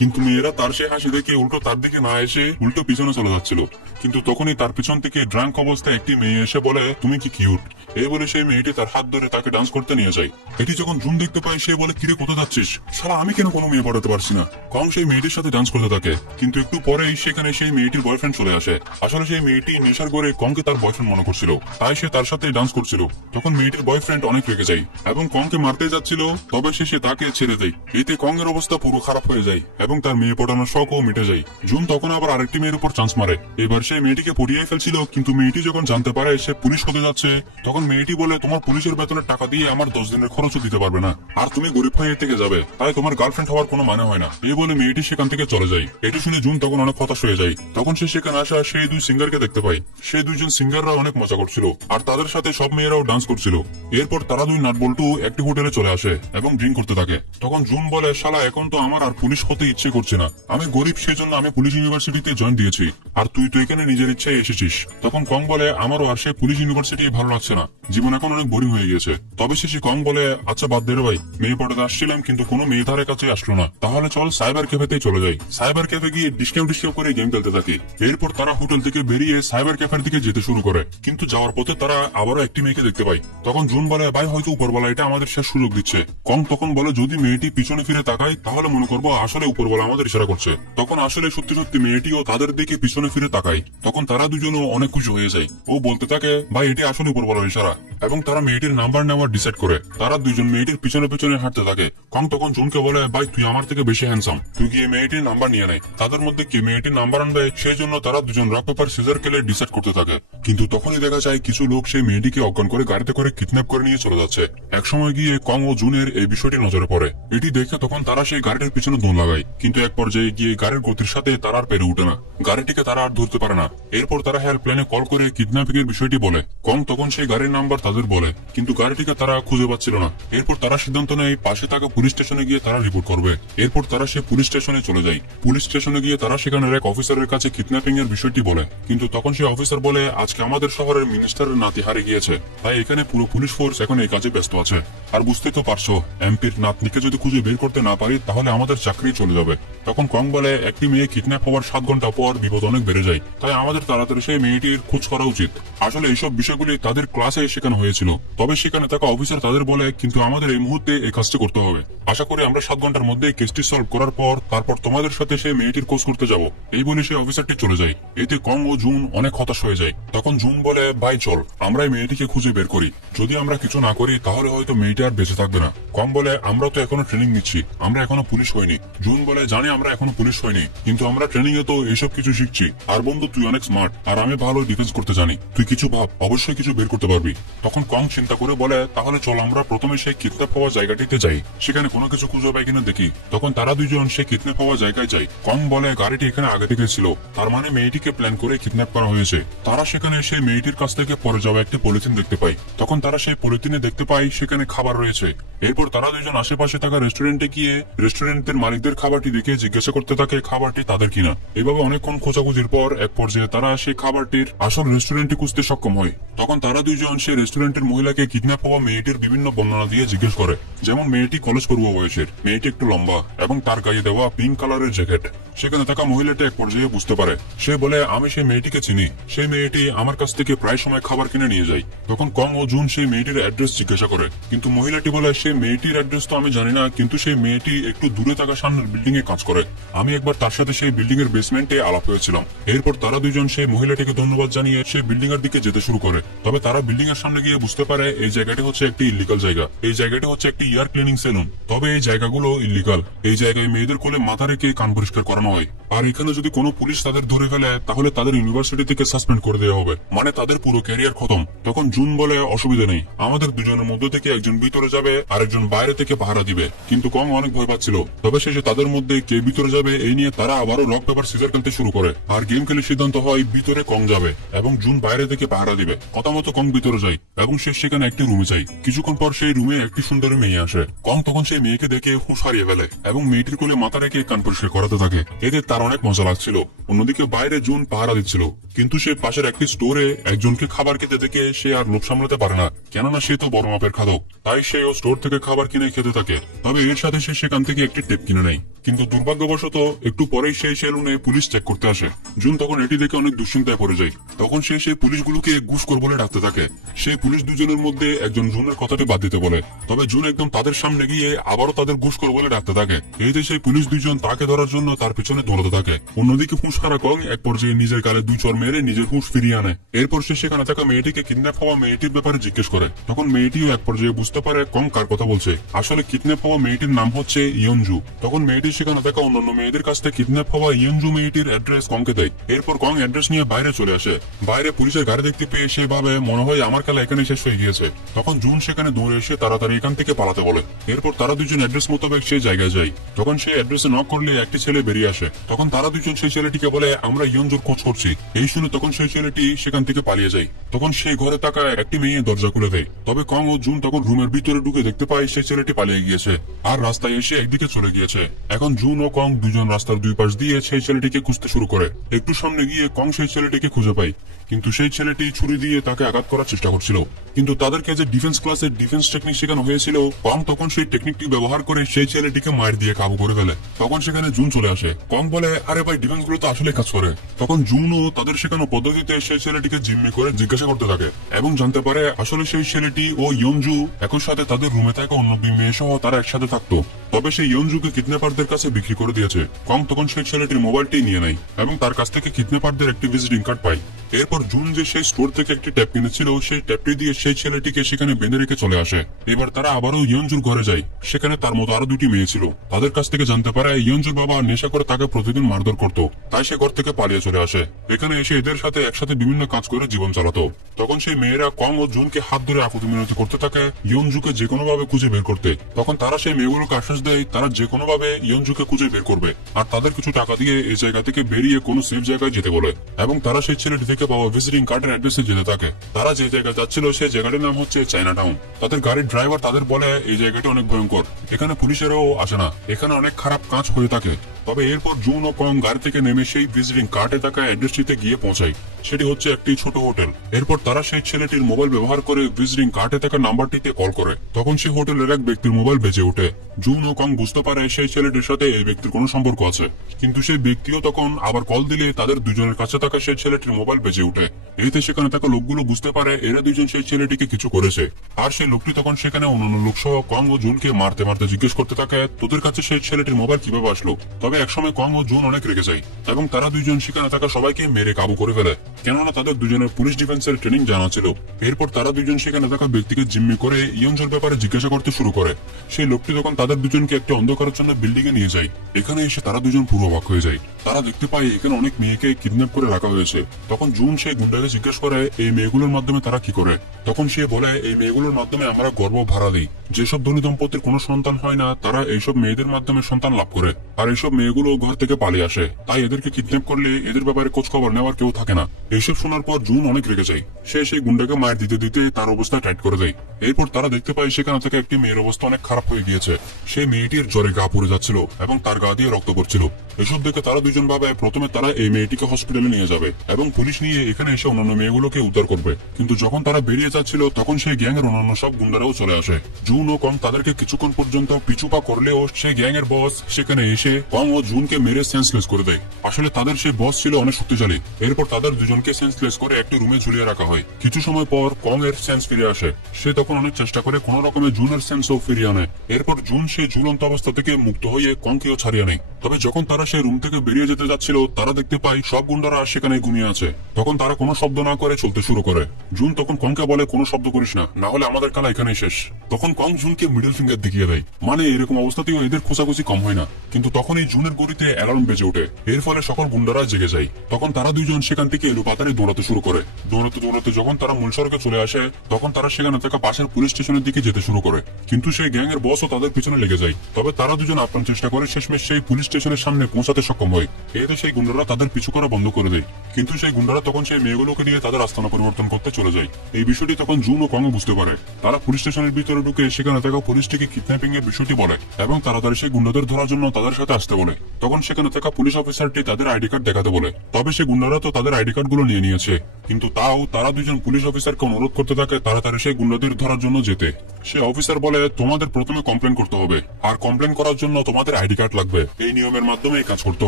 কিন্তু মেয়েরা তার সে হাসি দেখে উল্টো তার দিকে না এসে উল্টো পিছনে চলে যাচ্ছিল। কিন্তু তখনই তার পিছন থেকে ড্রাঙ্ক অবস্থায় একটি মেয়ে এসে বলে, তুমি কি কিউট। এই বলে সেই মেয়েটি তার হাত ধরে তাকে ডান্স করতে নিয়ে যায়। এটি যখন জুন দেখতে পায় সে বলে, কিরে কোথায় যাচ্ছিস, শালা আমি কেন কোনো মেয়ে পড়াতে পারছি না। কং সেই মেয়েটির সাথে ডান্স করতে থাকে, কিন্তু একটু পরেই সেখানে সেই মেয়েটির বয়ফ্রেন্ড চলে আসে। আসলে সেই মেয়েটি নেশার করে কংকে তার বয়ফ্রেন্ড মনে করছিল, তাই সে তার সাথে ডান্স করছিল। তখন মেয়েটির বয়ফ্রেন্ড অনেক রেগে যায় এবং কংকে মারতে যাচ্ছিল, তবে সে তাকে ছেড়ে দেয়। এতে কং এর অবস্থা পুরো খারাপ হয়ে যায় এবং তার মেয়ে পড়ানোর শখও মিটে যায়। জুন তখন আবার আরেকটি মেয়ের উপর চান্স মারে। এবার সে মেয়েটিকে পড়িয়ে ফেলছিল, কিন্তু মেয়েটি যখন জানতে পারে সে পুলিশ হতে যাচ্ছে, তখন মেয়েটি বলে, তোমার পুলিশের বেতনের টাকা দিয়ে আমার 10 দিনের খরচও দিতে পারবে না, আর তুমি গরিব হয়ে থেকে যাবে, তাই তোমার গার্লফ্রেন্ড হওয়ার কোনো মানে হয় না। এই বলে মেয়েটি সেখান থেকে চলে যায়। এটি শুনে জুন তখন অনেক হতাশ হয়ে যায়। তখন সে সেখানে আসা সেই দুই সিঙ্গারকে দেখতে পায়। সেই দুইজন সিঙ্গাররা অনেক মজা করছিল আর তাদের সাথে সব মেয়েরাও ডান্স করছিল। এরপর তারা দুই নাটবল্টু একটি হোটেলে চলে আসে এবং ড্রিঙ্ক করতে থাকে। তখন জুন বলে, শালা এখন তো আমার আর পুলিশ হতে ইচ্ছে করছে না, আমি গরিব সেজন্য আমি পুলিশ ইউনিভার্সিটিতে জয়েন দিয়েছি, আর তুই তো এখানে নিজের ইচ্ছায় এসেছিস। তখন কং বলে, আমারও আর সে পুলিশ ইউনিভার্সিটি ভালো লাগছে না, জীবন এখন অনেক বোরিং হয়ে গেছে। তবে শেষে কং বলে, আচ্ছা বাদ দে রে ভাই, মেয়ে পড়াতে আসছিলাম কিন্তু কোনো মেয়ে ধারে কাছে আসলো না, তাহলে চল সাইবার ক্যাফেতেই চলে যাই। সাইবার ক্যাফে গিয়ে ডিসকাউন্ট করে গেম খেলতে থাকে। এরপর তারা হোটেল থেকে বেরিয়ে সাইবার ক্যাফের দিকে যেতে শুরু করে, কিন্তু যাওয়ার পথে তারা আবারও একটি মেয়েকে দেখতে পায়। তখন জুন বলে, ভাই হয়তো উপরওয়ালা এটা আমাদের শেষ সুযোগ দিচ্ছে। কং তখন বলে, যদি মেয়েটি পিছনে ফিরে তাকায় তাহলে মনে করবো আসলে উপরওয়ালা আমাদের ইশারা করছে। তখন আসলে সত্যি সত্যি মেয়েটিও তাদের দিকে পিছনে ফিরে তাকায়। তখন তারা দুজনও অনেক খুশি হয়ে যায়। ও বলতে থাকে, ভাই এটি আসলে উপরওয়ালার ইশারা, এবং তারা মেয়েটির নাম্বার নেওয়ার ডিসাইড করে। তারা দুজন মেয়েটির পিছনে পিছনে হাঁটতে থাকে। কং তখন জুনকে বলে, ভাই তুই আমার থেকে বেশি হ্যান্ডসাম, তুই গিয়ে মেয়েটির নাম্বার নিয়ে নেয়। তাদের মধ্যে কে মেয়েটির নাম্বার আনবে সেই জন্য তারা দুজন রক পেপার সিজার খেলে ডিসাইড করতে থাকে। কিন্তু তখনই দেখা যায় কিছু লোক সেই মেয়েটিকে অজ্ঞান করে গাড়িতে করে কিডন্যাপ করে নিয়ে চলে যাচ্ছে। একসময় গিয়ে কং ও জুনের এই বিষয়টি নজরে পড়ে। এটি দেখে তখন তারা সেই গাড়িটির পিছনে দৌড় লাগায়, কিন্তু এক পর্যায়ে গিয়ে গাড়ির গতির সাথে তারা আর পেরে উঠে না, গাড়িটিকে তারা আর ধরতে পারে না। এরপর তারা হেল্পলাইনে কল করে কিডন্যাপিং এর বিষয়টি বলে। কং তখন সেই গাড়ির নাম্বার তাদের বলে, কিন্তু গাড়িটিকে তারা খুঁজে পাচ্ছিল না। এরপর তারা সিদ্ধান্ত নেয় পাশে থাকা পুলিশ স্টেশনে গিয়ে তারা রিপোর্ট করবে। এরপর তারা সেই পুলিশ স্টেশনে চলে যায়। পুলিশ স্টেশনে গিয়ে তারা সেখানের এক অফিসারের কাছে কিডন্যাপিং এর বিষয়টি বলে, কিন্তু তখন সেই অফিসার বলে, আজকে আমাদের শহরের মিনিস্টারের নাতি হারিয়ে গিয়েছে, তাই এখানে পুরো পুলিশ ফোর্স এখন এই কাজে ব্যস্ত আছে। আর বুঝতে তো পারছো, এমপির নাতনিকে যদি খুঁজে বের করতে না পারি তাহলে আমাদের চাকরি চলে যাবে। তখন কং বলে, একটি মেয়ে কিডন্যাপ হওয়ার 7 ঘন্টা পর বিপদ অনেক বেড়ে যায়, তাই আমাদের তাড়াতাড়ি সেই মেয়েটির খোঁজ করা উচিত। আসলে এইসব বিষয়গুলি তাদের ক্লাসে শেখানো হয়েছিল, তবে সেখানে থাকা অফিসার তাদের বলে, কিন্তু আমাদের এই মুহূর্তে এই কাজটি করতে হবে। আশা করি আমরা 7 ঘন্টার মধ্যে কেসটি সলভ করার পর তারপর তোমাদের সাথে সেই মেয়েটির খোঁজ করতে যাব। এই বলে সেই অফিসারটি চলে যায়। এতে কং ও জুন অনেক হতাশ হয়ে যায়। তখন জুন বলে, ভাই চল আমরা এই মেয়েটিকে খুঁজে বের করি, যদি আমরা কিছু না করি তাহলে হয়তো মেয়েটি আর বেঁচে থাকবে না। কং বলে, আমরা তো এখনো ট্রেনিং নিচ্ছি, আমরা এখনো পুলিশ হইনি। জুন বলে, জানি আমরা এখনো পুলিশ হইনি, কিন্তু আমরা ট্রেনিং এ তো এইসব কিছু শিখছি। আর বন্ধু তুই অনেক স্মার্ট, আর আমি ভালো ডিফেন্স করতে জানি, তুই কিছু ভাব, অবশ্যই কিছু বের করতে পারবি। তখন কং চিন্তা করে বলে, তাহলে চল আমরা প্রথমে সেই কিডন্যাপ হওয়া জায়গাটিতে যাই, সেখানে কোনো কিছু খুঁজে পাই কিনা দেখি। তখন তারা দুইজন সেই কিডন্যাপ হওয়া জায়গায় যায়। কং বলে, গাড়িটি এখানে আগে থেকে ছিল, তার মানে মেয়েটিকে প্ল্যান করে কিডন্যাপ করা হয়েছে। তারা সেখানে সেই মেয়েটির কাছ থেকে পরে যাওয়া একটি পলিথিন দেখতে পায়। তখন তারা সেই পলিথিনে দেখতে পায় সেখানে খাবার রয়েছে। এরপর তারা দুজন আশেপাশে থাকা রেস্টুরেন্টে গিয়ে রেস্টুরেন্টের মালিকদের খাবারটি দেখে জিজ্ঞাসা করতে থাকে খাবারটি তাদের কিনা। এভাবে অনেকক্ষণ খোঁজাখুঁজির পর এক পর্যায়ে তারা সেই খাবারটির আসল রেস্টুরেন্টটি খুঁজতে সক্ষম হয়। তখন তারা দুইজন সেই রেস্টুরেন্টের মহিলাকে কিডন্যাপ হওয়া মেয়েটির বিভিন্ন বর্ণনা দিয়ে জিজ্ঞেস করে, যেমন মেয়েটি কলেজ পড়ুয়া বয়সের, মেয়েটি একটু লম্বা এবং তার গায়ে দেওয়া পিঙ্ক কালারের জ্যাকেট। সেখানে থাকা মহিলাটি এক পর্যায়ে বুঝতে পারে, সে বলে, আমি সেই মেয়েটিকে চিনি, সেই মেয়েটি আমার কাছ থেকে প্রায় সময় খাবার কিনে নিয়ে যায়। তখন কং ও জুন সেই মেয়েটির অ্যাড্রেস জিজ্ঞাসা করে, কিন্তু মহিলাটি বলে সে সেই মেয়েটির অ্যাড্রেস তো আমি জানি না, কিন্তু সেই মেয়েটি একটু দূরে থাকা সামনের বিল্ডিং এ কাজ করে। আমি একবার তার সাথে সেই বিল্ডিং এর বেসমেন্টে আলাপ হয়েছিলাম। এরপর তারা দুজন সেই মহিলাটিকে ধন্যবাদ জানিয়ে সেই বিল্ডিং এর দিকে যেতে শুরু করে। তবে তারা বিল্ডিং এর সামনে গিয়ে বুঝতে পারে এই জায়গাটি হচ্ছে একটি ইলিগাল জায়গা। এই জায়গাটি হচ্ছে একটি ইয়ার ক্লিনিং সেলুন। তবে এই জায়গাগুলো ইলিগাল। এই জায়গায় মেয়েদের কোলে মাথা রেখে কান পরিষ্কার করানো হয়। আর এখানে যদি কোনো পুলিশ তাদের ধরে ফেলে তাহলে তাদের ইউনিভার্সিটি থেকে সাসপেন্ড করে দেওয়া হবে, মানে তাদের পুরো ক্যারিয়ার খতম। তখন জুন বলে অসুবিধা নেই, আমাদের দুজনের মধ্যে থেকে একজন ভিতরে যাবে আর একজন বাইরে থেকে পাহারা দিবে। কিন্তু কং অনেক ভয় পাচ্ছিল। তবে শেষে তাদের মধ্যে কে ভিতরে যাবে এই নিয়ে তারা আবারও রক পেপার সিজার খেলতে শুরু করে। আর গেম খেলে সিদ্ধান্ত হয় ভিতরে কং যাবে এবং জুন বাইরে থেকে পাহারা দিবে। কথা মতো কং ভিতরে যায় এবং সে সেখানে একটি রুমে যায়। কিছুক্ষণ পর সেই রুমে একটি সুন্দরী মেয়ে আসে। কং তখন সেই মেয়েকে দেখে হুঁশ হারিয়ে ফেলে এবং মেয়েটির কোলে মাথা রেখে কান পরিষ্কার করাতে থাকে। এতে তার অনেক মজা লাগছিল। অন্যদিকে বাইরে জুন পাহারা দিচ্ছিল, কিন্তু সে পাশের একটি স্টোরে একজনকে খাবার খেতে দেখে সে আর লোভ সামলাতে পারে না, কেননা সে তো বড় মাপের খাদক। তাই সে ও স্টোর থেকে খাবার কিনে খেতে থাকে। তবে এর সাথে সে সেখান থেকে একটি টেপ কিনে নেয়। কিন্তু দুর্ভাগ্যবশত একটু পরেই সেই সেলুনে পুলিশ চেক করতে আসে। জুন তখন এটি দেখে অনেক দুশ্চিন্তায় পড়ে যায়। তখন সে সেই পুলিশগুলোকে ঘুষখোর বলে ডাকতে থাকে। সেই পুলিশ দুজনের মধ্যে একজন জুনের কথাটি বাদ দিতে বলে। তবে জুন একদম তাদের সামনে গিয়ে আবারও তাদের ঘুষখোর বলে ডাকতে থাকে। এতে সেই পুলিশ দুজন তাকে ধরার জন্য তার পিছনে দৌড়াতে থাকে। অন্যদিকে হুঁশ হারা কং এক পর্যায়ে নিজের গালে 2 চড় মেরে নিজের হুঁশ ফিরিয়ে আনে। এরপর সে সেখানে থাকা মেয়েটিকে কিডন্যাপ হওয়া মেয়েটির ব্যাপারে জিজ্ঞেস করে। তখন মেয়েটিও এক পর্যায়ে বুঝতে পারে কং কার কথা বলছে। আসলে কিডন্যাপ হওয়া মেয়েটির নাম হচ্ছে ইয়নজু। তখন মেয়েটি সেখানে থাকা অন্যান্য মেয়েদের কাছ থেকে কিডন্যাপ হওয়া ইয়নজু মেয়েটির অ্যাড্রেস কংকে দেয়। এরপর কং অ্যাড্রেস নিয়ে বাইরে চলে আসে। বাইরে পুলিশের গাড়ি দেখতে পেয়ে সে ভাবে মনে হয় আমার খেলা এখানে শেষ হয়ে গিয়েছে। তখন জুন সেখানে দৌড়ে এসে তাড়াতাড়ি এখান থেকে পালাতে বলে। এরপর তারা দুজন অ্যাড্রেস মোতাবেক সেই জায়গায় যায়। তখন সেই অ্যাড্রেসে নক করলে একটি ছেলে বেরিয়ে আসে। তখন তারা দুজন সেই ছেলেটিকে বলে আমরা ইয়নজুর খোঁজ করছি। এই শুনে তখন সেই ছেলেটি সেখান থেকে পালিয়ে যায়। তখন সেই ঘরে থাকা একটি মেয়ে দরজা খুলে দেয়। তবে কং ও জুন তখন রুমের ভিতরে ঢুকে দেখতে পায় সেই ছেলেটি পালিয়ে গিয়েছে আর রাস্তায় এসে একদিকে চলে গিয়েছে। এখন জুন ও কং দুজন রাস্তার দুই পাশ দিয়ে সেই ছেলেটিকে খুঁজতে শুরু করে। একটু সামনে গিয়ে কং সেই ছেলেটিকে খুঁজে পায়, কিন্তু সেই ছেলেটি ছুরি দিয়ে তাকে আঘাত করার চেষ্টা করছিল। কিন্তু তাদেরকে যে ডিফেন্স ক্লাসের ডিফেন্স টেকনিক শেখানো হয়েছিল, কং তখন সেই টেকনিকটি ব্যবহার করে সেই ছেলেটিকে মার দিয়ে কাবু করে ফেলে। তখন সেখানে জুন চলে আসে। কং বলে আরে ভাই ডিফেন্স গুলো তো আসলে কাজ করে। তখন জুন ও তাদের শেখানো পদ্ধতিতে সেই ছেলেটিকে জিম্মি করে জিজ্ঞাসা করতে থাকে এবং জানতে পারে আসলে সেই ছেলেটি ও ইয়নজু একই সাথে তাদের রুমে থাকা অন্য মেয়ে সহ তারা একসাথে থাকতো। তবে সেই ইয়নজুকে কিডন্যাপারদের কাছে বিক্রি করে দিয়েছে। কং তখন সেই ছেলেটির মোবাইলটি নিয়ে নেয় এবং তার কাছ থেকে কিডন্যাপারদের একটি ভিজিটিং কার্ড পায়। এরপর জুন যে সেই স্টোর থেকে একটি ট্যাপ কিনেছিল সেই ট্যাপটি দিয়ে সেই ছেলেটিকে সেখানে বেঁধে রেখে চলে আসে। এবার তারা আবারও ইয়নজুর ঘরে যায়। সেখানে তার মতো আরো 2টি মেয়ে ছিল। তাদের কাছ থেকে জানতে পারে ইয়নজুর বাবা নেশা করে তাকে প্রতিদিন মারধর করতো, তাই সে ঘর থেকে পালিয়ে চলে আসে। এখানে এসে এদের সাথে একসাথে বিভিন্ন কাজ করে জীবন চালাতো। তখন সেই মেয়েরা কং ও জুনকে হাত ধরে আকুতি মিনতি করতে থাকে ইয়নজুকে যে কোনো ভাবে খুঁজে বের করতে। তখন তারা সেই মেয়েগুলোকে আশ্বাস দেয় তারা যে কোনো ভাবে ইয়নজুকে খুঁজে বের করবে আর তাদের কিছু টাকা দিয়ে এই জায়গা থেকে বেরিয়ে কোনো সেফ জায়গায় যেতে বলে এবং তারা সেই ছেলেটি থেকে পাওয়া ভিজিটিং কার্ডের অ্যাড্রেসে যেতে থাকে। তারা যে জায়গায় যাচ্ছিল সেই জায়গাটির নাম হচ্ছে চায়না টাউন। তাদের গাড়ির ড্রাইভার তাদের বলে এই জায়গাটি অনেক ভয়ঙ্কর, এখানে পুলিশেরও আসে না, এখানে অনেক খারাপ কাজ হয়ে থাকে। তবে এরপর জুন ও কং গাড়ি থেকে নেমে সেই ভিজিটিং কার্ডে থাকা অ্যাড্রেসটিতে গিয়ে পৌঁছায়। সেটি হচ্ছে একটি ছোট হোটেল। এরপর তারা সেই ছেলেটির মোবাইল ব্যবহার করে ভিজিটিং কার্ডে থাকা নাম্বারটিতে কল করে। তখন সেই হোটেলের এক ব্যক্তির মোবাইল বেজে ওঠে। জুন ও কং বুঝতে পারে সেই ছেলেটির সাথে এই ব্যক্তির কোনো সম্পর্ক আছে, কিন্তু সেই ব্যক্তিও তখন আবার কল দিলে তাদের দুজনের কাছে থাকা সেই ছেলেটির মোবাইল বেজে ওঠে। এতে সেখানে থাকা লোকগুলো বুঝতে পারে এরা দুজন সেই ছেলেটিকে কিছু করেছে। আর সেই লোকটি তখন সেখানে অন্যান্য লোক সহ কং ও জুনকে মারতে মারতে জিজ্ঞেস করতে থাকে তোদের কাছে সেই ছেলেটির মোবাইল কিভাবে আসলো। তবে একসময় কং ও জুন অনেক রেগে যায় এবং তারা দুজন সেখানে থাকা সবাইকে মেরে কাবু করে ফেলে, কেননা তাদের দুজনের পুলিশ ডিফেন্সের ট্রেনিং জানা ছিল। এরপর তারা দুজন সেখানে থাকা ব্যক্তিকে জিম্মি করে ইয়নজুর ব্যাপারে জিজ্ঞাসা করতে শুরু করে। সেই লোকটি তখন তাদের দুজনকে একটি অন্ধকারের জন্য বিল্ডিং এ নিয়ে যায়। এখানে এসে তারা দুজন পুরো অবাক হয়ে যায়। তারা দেখতে পায় এখানে অনেক মেয়েকে কিডন্যাপ করে রাখা হয়েছে। তখন জুন সেই গুন্ডাকে জিজ্ঞেস করে এই মেয়েগুলোর মাধ্যমে তারা কি করে। তখন সে বলে এই মেয়েগুলোর মাধ্যমে আমরা গর্ভ ভাড়া দিই। যেসব ধনী দম্পতির কোনো সন্তান হয় না তারা এইসব মেয়েদের মাধ্যমে সন্তান লাভ করে, আর এইসব মেয়েগুলো ঘর থেকে পালিয়ে আসে। তাই এদেরকে কিডন্যাপ করলে এদের ব্যাপারে খোঁজ খবর নেওয়ার কেউ থাকে না। এইসব শোনার পর জুন অনেক রেগে যায়। সে সেই গুন্ডাকে মায়ের দিতে দিতে তার অবস্থা টাইট করে দেয়। এরপর তারা দেখতে পায় সেখানে থেকে একটি মেয়ের অবস্থা অনেক খারাপ হয়ে গিয়েছে। সেই মেয়েটির জ্বরে গা পুড়ে যাচ্ছিল এবং তার গা দিয়ে রক্ত পড়ছিল। এসব দেখে তারা দুজন ভাবে প্রথমে তারা এই মেয়েটিকে হসপিটালে নিয়ে যাবে এবং পুলিশ নিয়ে এখানে এসে অন্যান্য মেয়েগুলোকে উদ্ধার করবে। কিন্তু যখন তারা বেরিয়ে যাচ্ছিল তখন সেই গ্যাং এর অন্যান্য সব গুন্ডারাও চলে আসে। জুন ও কং তাদেরকে কিছুক্ষণ পর্যন্ত পিছু পা করলেও সেই গ্যাং এর বস সেখানে এসে কং ও ও জুনকে মেরে সেন্সলেস করে দেয়। আসলে তাদের সেই বস ছিল অনেক শক্তিশালী। এরপর তাদের দুজনকে সেন্সলেস করে একটি রুমে ঝুলিয়ে রাখা হয়। কিছু সময় পর কং এর সেন্স ফিরে আসে। সে তখন অনেক চেষ্টা করে কোন রকমে জুনের সেন্সও ফিরিয়ে আনে। এরপর জুন সেই ঝুলন্ত অবস্থা থেকে মুক্ত হয়ে কংকেও ছাড়িয়ে নেয়। তবে যখন তারা সেই রুম থেকে বেরিয়ে যেতে যাচ্ছিল, তারা দেখতে পায় সব গুন্ডারা সেখানে ঘুমিয়ে আছে। তখন তারা কোনো শব্দ না করে চলতে শুরু করে। জুন তখন কংকে বলে কোনো শব্দ করিস না হলে আমাদের খেলা এখানেই শেষ। তখন কং জুনকে মিডল ফিঙ্গার দেখিয়ে দেয়। মানে এরকম অবস্থাতেও এদের খোঁচাখুচি কম হয় না। কিন্তু তখনই জুনের গড়িতে অ্যালার্ম বেজে ওঠে। এর ফলে সকল গুন্ডারা জেগে যায়। তখন তারা দুইজন সেখান থেকে এলোপাতাড়ি দৌড়াতে শুরু করে। দৌড়াতে যখন তারা মূল সড়কে চলে আসে, তখন তারা সেখানে থাকা পাশের পুলিশ স্টেশনের দিকে যেতে শুরু করে। কিন্তু সেই গ্যাং এর বসও তাদের পিছনে লেগে যায়। তবে তারা দুজন আপ্রাণ চেষ্টা করে শেষমেশ সেই পুলিশ স্টেশনের সামনে পৌঁছাতে সক্ষম হয়। এতে সেই গুন্ডারা তাদের পিছু করা বন্ধ করে দেয়। কিন্তু সেই গুন্ডারা তখন সেই মেয়েগুলোকে নিয়ে তাদের আস্তানা পরিবর্তন করতে চলে যায়। এই বিষয়টি তখন জুন ও কং বুঝতে পারে। তারা পুলিশ স্টেশনের ভিতরে ঢুকে সেখানে থাকা পুলিশটিকে কিডন্যাপিং এর বিষয়টি বলে এবং তাড়াতাড়ি সেই গুন্ডাদের ধরার জন্য তাদের সাথে আসতে বলে। তখন সেখানে থাকা পুলিশ অফিসারটি তাদের আইডি কার্ড দেখাতে বলে। তবে সেই গুন্ডারা তো তাদের আইডি কার্ড গুলো নিয়ে নিয়েছে। কিন্তু তাও তারা দুজন পুলিশ অফিসারকে অনুরোধ করতে থাকে তাড়াতাড়ি সেই গুন্ডাদের ধরার জন্য যেতে। সে অফিসার বলে তোমাদের প্রথমে কমপ্লেন করতে হবে, আর কমপ্লেন করার জন্য তোমাদের আইডি কার্ড লাগবে। এই নিয়মের মাধ্যমে এই কাজ করতে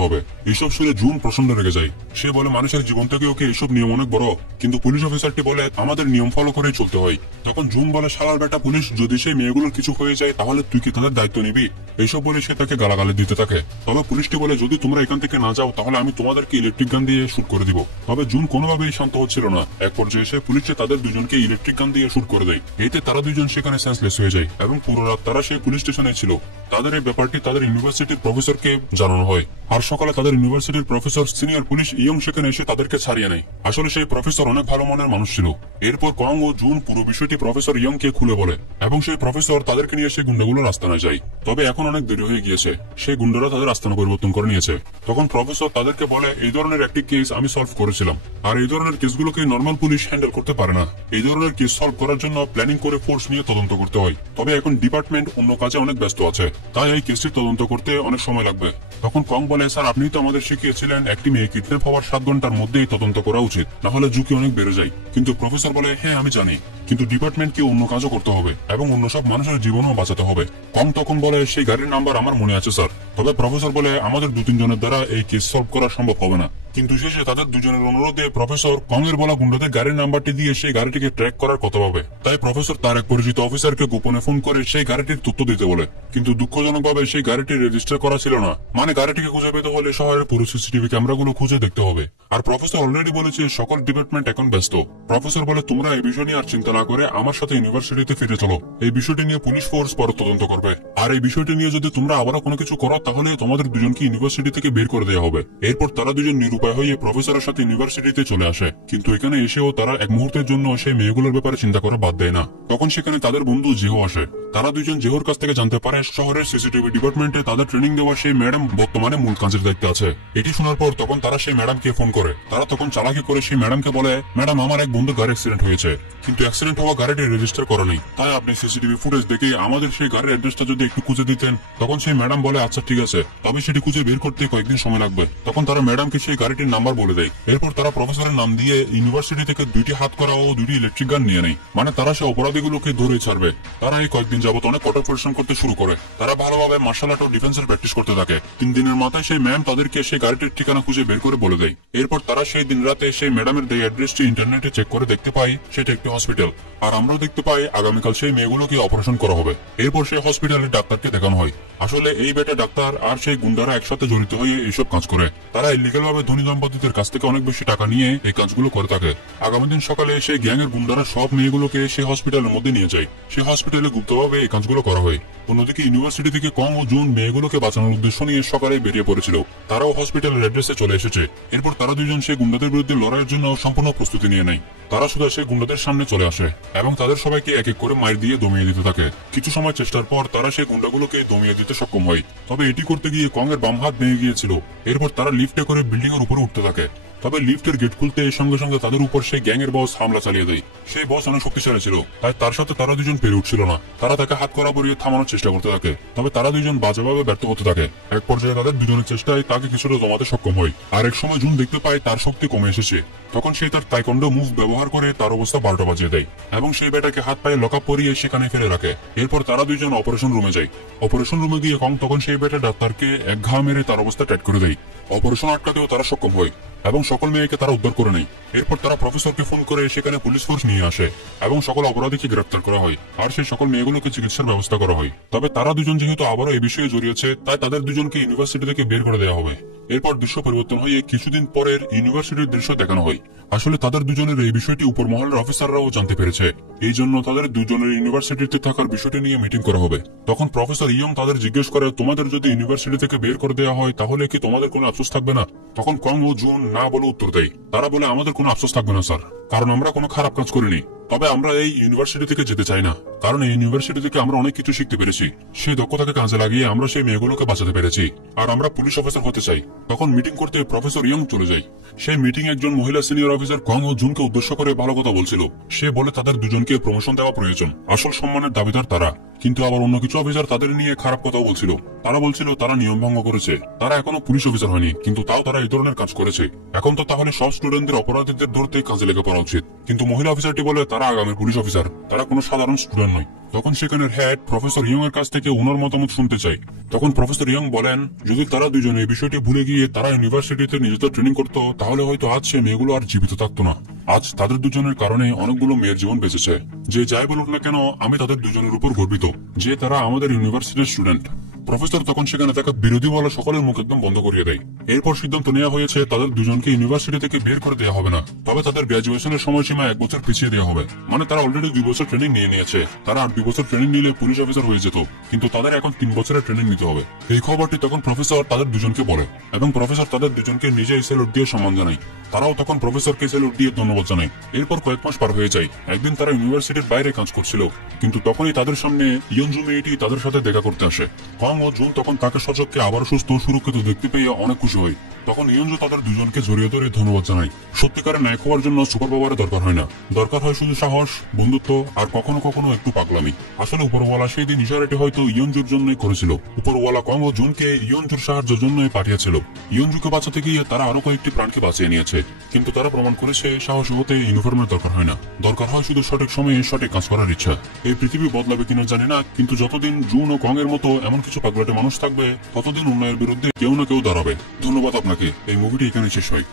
হবে। এইসব শুনে জুন প্রচন্ড রেগে যায়। সে বলে মানুষের জীবন থেকে ওকে এইসব নিয়ম অনেক বড়। কিন্তু পুলিশ অফিসারটি বলে আমাদের নিয়ম ফলো করে চলতে হয়। তখন জুন বলে শালার বেটা পুলিশ, যদি সেই মেয়েগুলোর কিছু হয়ে যায় তাহলে তুই কি তাদের দায়িত্ব নিবি? এইসব বলে সে তাকে গালাগালি দিতে থাকে। তবে পুলিশটি বলে যদি তোমরা এখান থেকে না যাও তাহলে আমি তোমাদেরকে ইলেকট্রিক গান দিয়ে শুট করে দিব। তবে জুন কোনোভাবেই শান্ত হচ্ছিল না। এক পর্যায়ে এসে পুলিশে তাদের দুজনকে ইলেকট্রিক গান দিয়ে শুট করে দেয়। এতে তারা দুজন সেখানে সেন্সলেস হয়ে যায় এবং পুরো রাত তারা সেই পুলিশ স্টেশনে ছিল। তাদের এই ব্যাপারটি তাদের ইউনিভার্সিটির প্রফেসরকে জানানো হয়। আর সকালে তাদের ইউনিভার্সিটির প্রফেসর সিনিয়র পুলিশ ইয়ং সেখানে এসে তাদেরকে ছাড়িয়ে নেয়। আসলে সেই প্রফেসর অনেক ভালো মনের মানুষ ছিল। এরপর কং ও জুন পুরো বিষয়টি প্রফেসর ইয়ং কে খুলে বলে এবং সেই প্রফেসর তাদেরকে নিয়ে সেই গুন্ডাগুলোর আস্তানায় যায়। তবে এখন অনেক দেরি হয়ে গিয়েছে। সেই গুন্ডারা তাদের আস্তানা পরিবর্তন করে নিয়েছে। তখন প্রফেসর তাদেরকে বলে এই ধরনের একটি কেস আমি সলভ করেছিলাম, আর এই ধরনের কেসগুলোকে নর্মাল পুলিশ হ্যান্ডেল করতে পারে না। এই ধরনের কেস সলভ করার জন্য প্ল্যানিং করে ফোর্স নিয়ে তদন্ত করতে হয়। তবে এখন ডিপার্টমেন্ট অন্য কাজে অনেক ব্যস্ত আছে, তাই এই কেসটি তদন্ত করতে অনেক সময় লাগবে। তখন কং বলে স্যার আপনি তো আমাদের শিখিয়েছিলেন একটি মেয়ে কিডন্যাপ হওয়ার 7 ঘন্টার মধ্যেই তদন্ত করা উচিত, না হলে ঝুঁকি অনেক বেড়ে যায়। কিন্তু প্রফেসর বলে হ্যাঁ আমি জানি, কিন্তু ডিপার্টমেন্টকে অন্য কাজও করতে হবে এবং অন্য সব মানুষের জীবনও বাঁচাতে হবে। কং তখন বলে সেই গাড়ির নাম্বার আমার মনে আছে স্যার। তবে প্রফেসর বলে আমাদের 2-3 জনের দ্বারা এই কেস সলভ করা সম্ভব হবে না। কিন্তু শেষে তাদের দুজনের অনুরোধে প্রফেসর কং এর বলা গুন্ডাদের গাড়ির নাম্বারটি দিয়ে সেই গাড়িটিকে ট্র্যাক করার কথা ভাবে। তাই প্রফেসর তার এক পরিচিত অফিসারকে গোপনে ফোন করে সেই গাড়িটির তথ্য দিতে বলে। কিন্তু দুঃখজনকভাবে সেই গাড়িটি রেজিস্টার করা ছিল না। মানে গাড়িটিকে খুঁজে পেতে হলে শহরের পুরো সিসিটিভি ক্যামেরাগুলো খুঁজে দেখতে হবে। আর প্রফেসর অলরেডি বলেছে সকল ডিপার্টমেন্ট এখন ব্যস্ত। প্রফেসর বলে তোমরা এই বিষয় নিয়ে আর চিন্তা না করে আমার সাথে ইউনিভার্সিটিতে ফিরে চলো। এই বিষয়টি নিয়ে পুলিশ ফোর্স পরে তদন্ত করবে। আর এই বিষয়টি নিয়ে যদি তোমরা আবারও কোনো কিছু করো তাহলে তোমাদের দুজনকে ইউনিভার্সিটি থেকে বের করে দেওয়া হবে। এরপর তারা দুজন নিরুপায় হয়ে প্রফেসরের সাথে ইউনিভার্সিটিতে চলে আসে। কিন্তু এখানে এসেও তারা এক মুহূর্তের জন্য সেই মেয়েগুলোর ব্যাপারে চিন্তা করা বাদ দেয় না। তখন সেখানে তাদের বন্ধু জেহো আসে। তারা দুজন জেহোর কাছ থেকে জানতে পারে শহরের সিসিটিভি ডিপার্টমেন্টে তাদের ট্রেনিং দেওয়া সেই ম্যাডাম বর্তমানে মূল কাজের দায়িত্বে আছে। এটি শোনার পর তখন তারা সেই ম্যাডামকে ফোন করে। তারা তখন চালাকি করে সেই ম্যাডামকে বলে ম্যাডাম আমার এক বন্ধুর গাড়ি অ্যাক্সিডেন্ট হয়েছে, কিন্তু অ্যাক্সিডেন্ট হওয়া গাড়িটি রেজিস্টার করা নেই। তাই আপনি সিসিটিভি ফুটেজ দেখে আমাদের সেই গাড়ির অ্যাড্রেসটা যদি একটু খুঁজে দিতেন। তখন সেই ম্যাডাম বলে আচ্ছা ঠিক আছে, তবে সেটি খুঁজে বের করতে কয়েকদিন সময় লাগবে। তখন তারা ম্যাডামকে সেই গাড়িটির নাম্বার বলে দেয়। এরপর তারা প্রফেসরের নাম দিয়ে ইউনিভার্সিটি থেকে 2টি হাত করা ও 2টি ইলেকট্রিক গান নিয়ে নেয়। মানে তারা সেই অপরাধীগুলোকে ধরে ছাড়বে। তারা এই কয়েকদিন যাবত অনেক কঠোর পরিশ্রম করতে শুরু করে। তারা ভালোভাবে মার্শাল আর্ট ও ডিফেন্সের প্র্যাকটিস করতে থাকে। 3 দিনের মাথায় সেই ম্যাম তাদেরকে সেই গাড়িটির ঠিকানা খুঁজে বের করে বলে দেয়। এরপর তারা সেই দিন রাতে সেই ম্যাডামের দেয় অ্যাড্রেসটি ইন্টারনেটে চেক করে দেখতে পাই সেটা একটি হসপিটাল। আর আমরাও দেখতে পাই আগামীকাল সেই মেয়েগুলোকে অপারেশন করা হবে। এরপর সেই হসপিটালের ডাক্তারকে দেখানো হয়। আসলে এই বেটা ডাক্তার আর সেই গুন্ডারা একসাথে জড়িত হয়ে এইসব কাজ করে। তারা ইলিগাল ভাবে ধনী দম্পতিদের কাছ থেকে অনেক বেশি টাকা নিয়ে এই কাজগুলো করে থাকে। আগামী দিন সকালে সেই গ্যাং এর গুন্ডারা সব মেয়েগুলোকে সেই হসপিটালের মধ্যে নিয়ে যায়। সেই হসপিটালে গুপ্তভাবে এই কাজগুলো করা হয়। অন্যদিকে ইউনিভার্সিটি থেকে কং ও জুন মেয়েগুলোকে বাঁচানোর উদ্দেশ্য নিয়ে সকালে বেরিয়ে পড়েছিল। তারাও হসপিটালের অ্যাড্রেসে চলে এসেছে। এরপর তারা দুজন সেই গুন্ডাদের বিরুদ্ধে লড়াইয়ের জন্য সম্পূর্ণ প্রস্তুতি নিয়ে নেয়। তারা শুধু সেই গুন্ডাদের সামনে চলে আসে এবং তাদের সবাইকে এক এক করে মার দিয়ে দমিয়ে দিতে থাকে। কিছু সময় চেষ্টার পর তারা সেই গুন্ডাগুলোকে দমিয়ে দিতে সক্ষম হয়। তবে এটি করতে গিয়ে কং এর বাম হাত ভেঙে গিয়েছিল। এরপর তারা লিফটে করে বিল্ডিং এর উপরে উঠতে থাকে। তবে লিফটের গেট খুলতে সঙ্গে সঙ্গে তাদের উপর সেই গ্যাং এর বস হামলা চালিয়ে দেয়। সেই বস অনেক শক্তিশালী ছিল, তাই তার সাথে তারা দুজন পেরে উঠছিল না। তারা তাকে হাত করা পরিয়ে থামানোর চেষ্টা করতে থাকে, তবে তারা দুজন বাজেভাবে ব্যর্থ হতে থাকে। এক পর্যায়ে তাদের দুজনের চেষ্টায় তাকে কিছুটা জমাতে সক্ষম হয়। আর এক সময় জুন দেখতে পায় তার শক্তি কমে এসেছে। তখন সে তার তাইকোন্ডো মুভ ব্যবহার করে তার অবস্থা 12টা বাজিয়ে দেয় এবং সেই বেটাকে হাত পায়ে লকআপ পরিয়ে সেখানে ফেলে রাখে। এরপর তারা দুইজন অপারেশন রুমে যায়। অপারেশন রুমে গিয়ে কং তখন সেই বেটা ডাক্তারকে এক ঘা মেরে তার অবস্থা টাইট করে দেয়। অপারেশন আটকাতেও তারা সক্ষম হয় এবং সকল মেয়েকে তারা উদ্ধার করে নেয়। এরপর তারা প্রফেসরকে ফোন করে সেখানে পুলিশ ফোর্স নিয়ে আসে এবং সকল অপরাধীকে গ্রেপ্তার করা হয় আর সেই সকল মেয়েগুলোকে চিকিৎসার ব্যবস্থা করা হয়। তবে তারা দুজন যেহেতু আবারও এই বিষয়ে জড়িয়েছে, তাই তাদের দুজনকে ইউনিভার্সিটি থেকে বের করে দেওয়া হবে। এরপর দৃশ্য পরিবর্তন হয়ে কিছুদিন পরের ইউনিভার্সিটির দৃশ্য দেখানো হয়। আসলে তাদের দুজনের এই বিষয়টি উপর মহলের অফিসাররাও জানতে পেরেছে, এই জন্য তাদের দুজনের ইউনিভার্সিটিতে থাকার বিষয়টি নিয়ে মিটিং করা হবে। তখন প্রফেসর ইয়ং তাদের জিজ্ঞেস করে, তোমাদের যদি ইউনিভার্সিটি থেকে বের করে দেওয়া হয় তাহলে কি তোমাদের কোনো আফসোস থাকবে না? তখন কং ও জুন না বলে উত্তর দেয়। তারা বলে, আমাদের কোনো আফসোস থাকবে না স্যার, কারণ আমরা কোনো খারাপ কাজ করিনি। তবে আমরা এই ইউনিভার্সিটি থেকে যেতে চাই না, কারণ এই ইউনিভার্সিটি থেকে আমরা অনেক কিছু শিখতে পেরেছি। সেই দক্ষতাকে কাজে লাগিয়ে আমরা সেই মেয়েগুলোকে বাঁচাতে পেরেছি, আর আমরা পুলিশ অফিসার হতে চাই। তখন মিটিং করতে প্রফেসর ইয়ং চলে যায়। সেই মিটিং একজন মহিলা সিনিয়র অফিসার কং ও জুনকে উদ্দেশ্য করে ভালো কথা বলছিল। সে বলে তাদের দুজনকে প্রমোশন দেওয়া প্রয়োজন, আসল সম্মানের দাবিদার তারা। কিন্তু আবার অন্য কিছু অফিসার তাদের নিয়ে খারাপ কথাও বলছিল। তারা বলছিল তারা নিয়ম ভঙ্গ করেছে, তারা এখনো পুলিশ অফিসার হয়নি, কিন্তু তাও তারা এই ধরনের কাজ করেছে। এখন তো তাহলে সব স্টুডেন্টদের অপরাধীদের ধরতে কাজে লেগে পড়া উচিত। কিন্তু মহিলা অফিসারটি বলে তারা আগামী পুলিশ অফিসার, তারা কোনো সাধারণ স্টুডেন্ট নয়। তখন সেখানের হেড প্রফেসর ইয়ং এর কাছ থেকে ওনার মতামত শুনতে চাই। তখন প্রফেসর ইয়ং বলেন, যদি তারা দুজনে এই বিষয়টি ভুলে গিয়ে তারা ইউনিভার্সিটিতে নিজেদের ট্রেনিং করতো, তাহলে হয়তো আজ সে মেয়েগুলো আর জীবিত থাকতো না। আজ তাদের দুজনের কারণে অনেকগুলো মেয়ের জীবন বেঁচেছে। যে যাই বলুক না কেন, আমি তাদের দুজনের উপর গর্বিত যে তারা আমাদের ইউনিভার্সিটির স্টুডেন্ট। প্রফেসর তখন সেখানে তাকে বিরোধী বলা সকলের মুখ একদম বন্ধ করিয়ে দেয়। এরপর সিদ্ধান্ত নেওয়া হয়েছে তাদের দুজনকে ইউনিভার্সিটি থেকে বের করে দেওয়া হবে না, তবে তাদের গ্রাজুয়েশনের সময়সীমা 1 বছর পিছিয়ে দেওয়া হবে। মানে তারা অলরেডি 2 বছর ট্রেনিং নিয়ে নিয়েছে, তারা আর 2 বছর ট্রেনিং নিলে পুলিশ অফিসার হয়ে যেত, কিন্তু তাদের এখন 3 বছরের ট্রেনিং নিতে হবে। এই খবরটি তখন প্রফেসর তাদের দুজনকে বলে এবং প্রফেসর তাদের দুজনকে নিজেই স্যালুট দিয়ে সম্মান জানায়। তারাও তখন প্রফেসরকে স্যালুট দিয়ে ধন্যবাদ জানায়। এরপর কয়েক মাস পার হয়ে যায়। একদিন তারা ইউনিভার্সিটির বাইরে কাজ করছিল, কিন্তু তখনই তাদের সামনে ইয়নজু মেয়েটি তাদের সাথে দেখা করতে আসে। কং ও জুন তখন তাকে সচক্ষে আবার সুস্থ সুরক্ষিত দেখতে পেয়ে অনেক খুশি হয়। তখন ইয়নজু তাদের দুজনকে জড়িয়ে ধরে ধন্যবাদ জানায়। সত্যিকারের নায়ক হওয়ার জন্য সুপার পাওয়ারের দরকার হয় না, দরকার হয় শুধু সাহস, বন্ধুত্ব আর কখনো কখনো একটু পাগলামি। আসলে উপরওয়ালা সেই দিন ইশারাটি হয়তো ইয়নজুর জন্যই করেছিল। উপরওয়ালা কং ও জুনকে ইয়নজুর সাহায্যের জন্যই পাঠিয়েছিল। ইয়নজুকে বাঁচাতে গিয়ে তারা আরো কয়েকটি প্রাণকে বাঁচিয়ে নিয়েছে, কিন্তু তারা প্রমাণ করেছে সাহসী হতে ইউনিফর্মের দরকার হয় না, দরকার হয় শুধু সঠিক সময়ে সঠিক কাজ করার ইচ্ছা। এই পৃথিবী বদলাবে কিনা জানি না, কিন্তু যতদিন জুন ও কং এর মতো এমন কিছু পাগলাটে মানুষ থাকবে, ততদিন উন্নয়নের বিরুদ্ধে কেউ না কেউ দাঁড়াবে। ধন্যবাদ আপনাকে। এই মুভিটি এখানে শেষ হয়।